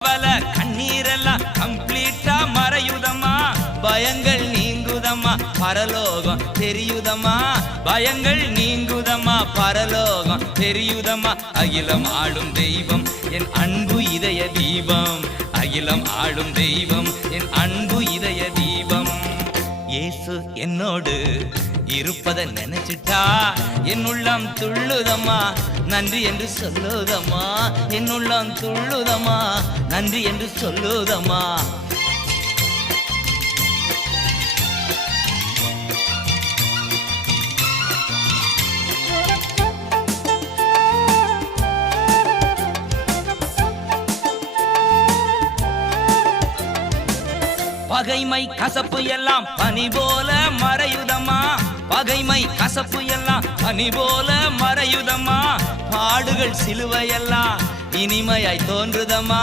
பல கண்ணீரெல்லாம் கம்ப்ளீட்டா மறையுதம்மா, பயங்கள் நீங்குதம்மா, பரலோகம் தெரியுதம்மா, பயங்கள் நீங்குதம்மா, பரலோகம் தெரியுதம்மா. அகிலம் ஆளும் தெய்வம் என் அன்பு இதய தீபம், அகிலம் ஆளும் தெய்வம் என் அன்பு இதய தீபம். இயேசு என்னோடு இருப்பதை நினைச்சிட்டா என் உள்ளம் துள்ளுதம்மா, நன்றி என்று சொல்லுதம்மா, என் உள்ளம் துள்ளுதம்மா, நன்றி என்று சொல்லுதம்மா. பகைமை கசப்பு எல்லாம் பனி போல மறையுதம்மா, பகைமை கசப்பு எல்லாம் பனி போல மறையுதம்மா, பாடுகள் சிலுவையெல்லாம் இனிமையாய் தோன்றுதம்மா.